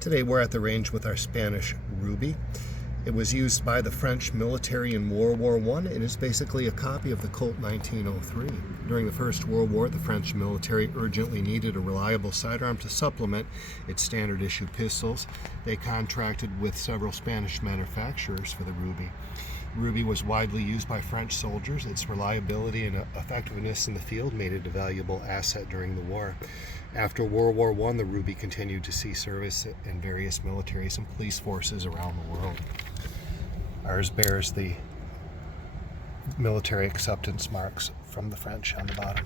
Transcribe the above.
Today we're at the range with our Spanish Ruby. It was used by the French military in World War I and is basically a copy of the Colt 1903. During the First World War, the French military urgently needed a reliable sidearm to supplement its standard issue pistols. They contracted with several Spanish manufacturers for the Ruby. Ruby was widely used by French soldiers. Its reliability and effectiveness in the field made it a valuable asset during the war. After World War I, the Ruby continued to see service in various militaries and police forces around the world. Ours bears the military acceptance marks from the French on the bottom.